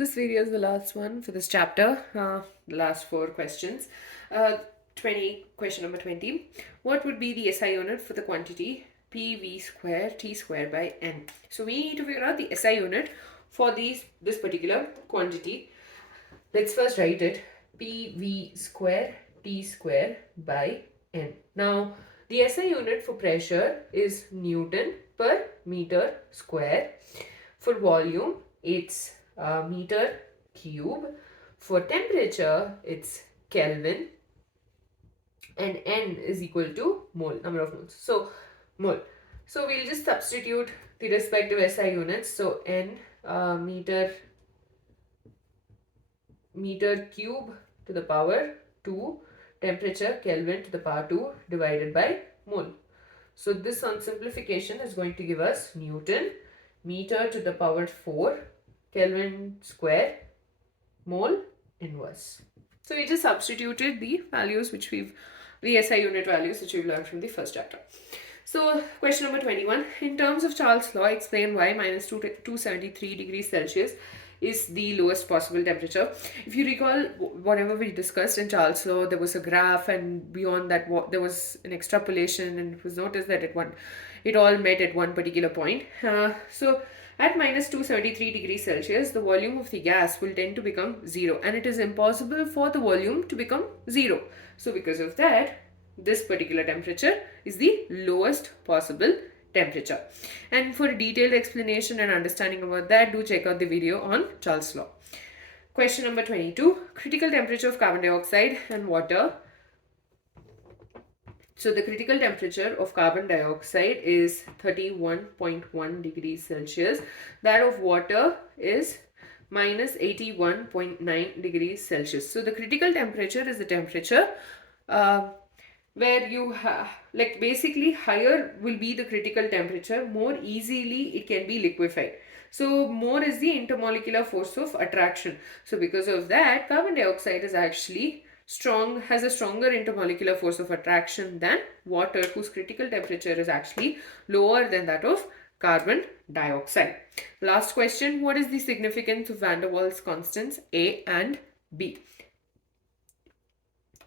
This video is the last one for this chapter, the last 4 questions. 20 question number 20. What would be the SI unit for the quantity PV square T square by N? So we need to figure out the SI unit for this particular quantity. Let's first write it PV square T square by N. Now the SI unit for pressure is Newton per meter square. For volume, it's meter cube. For temperature, it's Kelvin, and N is equal to mole, number of moles. So mole. So we'll just substitute the respective SI units. So N meter cube to the power 2, temperature Kelvin to the power 2 divided by mole. So this on simplification is going to give us Newton meter to the power 4 Kelvin square mole inverse. So we just substituted the values the SI unit values which we've learned from the first chapter. So question number 21. In terms of Charles' law, explain why minus 273 degrees Celsius is the lowest possible temperature. If you recall, whatever we discussed in Charles' law, there was a graph, and beyond that there was an extrapolation, and it was noticed that it all met at one particular point. So at minus 273 degrees Celsius, the volume of the gas will tend to become 0, and it is impossible for the volume to become 0. So because of that, this particular temperature is the lowest possible temperature. And for a detailed explanation and understanding about that, do check out the video on Charles' law. Question number 22. Critical temperature of carbon dioxide and water. So the critical temperature of carbon dioxide is 31.1 degrees Celsius. That of water is minus 81.9 degrees Celsius. So the critical temperature is the temperature where you have, like, basically higher will be the critical temperature, more easily it can be liquefied. So more is the intermolecular force of attraction. So because of that, carbon dioxide is actually has a stronger intermolecular force of attraction than water, whose critical temperature is actually lower than that of carbon dioxide. Last question. What is the significance of van der Waals constants A and B?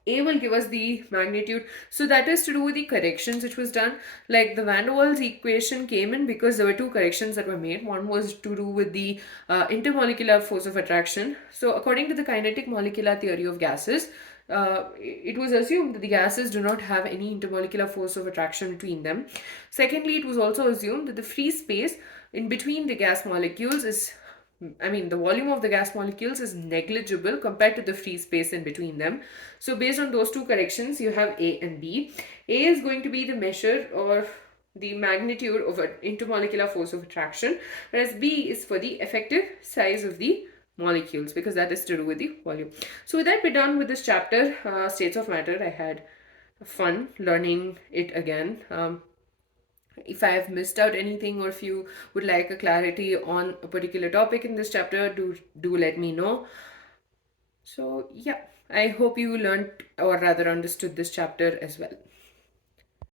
A will give us the magnitude. So that is to do with the corrections which was done. Like the van der Waals equation came in because there were two corrections that were made. One was to do with the intermolecular force of attraction. So according to the kinetic molecular theory of gases, it was assumed that the gases do not have any intermolecular force of attraction between them. Secondly, it was also assumed that the free space in between the gas molecules the volume of the gas molecules is negligible compared to the free space in between them. So based on those two corrections, you have A and B. A is going to be the measure or the magnitude of an intermolecular force of attraction, whereas B is for the effective size of the molecules, because that is to do with the volume. So with that, we're done with this chapter, states of matter. I had fun learning it again. If I have missed out anything, or if you would like a clarity on a particular topic in this chapter, do let me know. So yeah, I hope you learned, or rather understood, this chapter as well.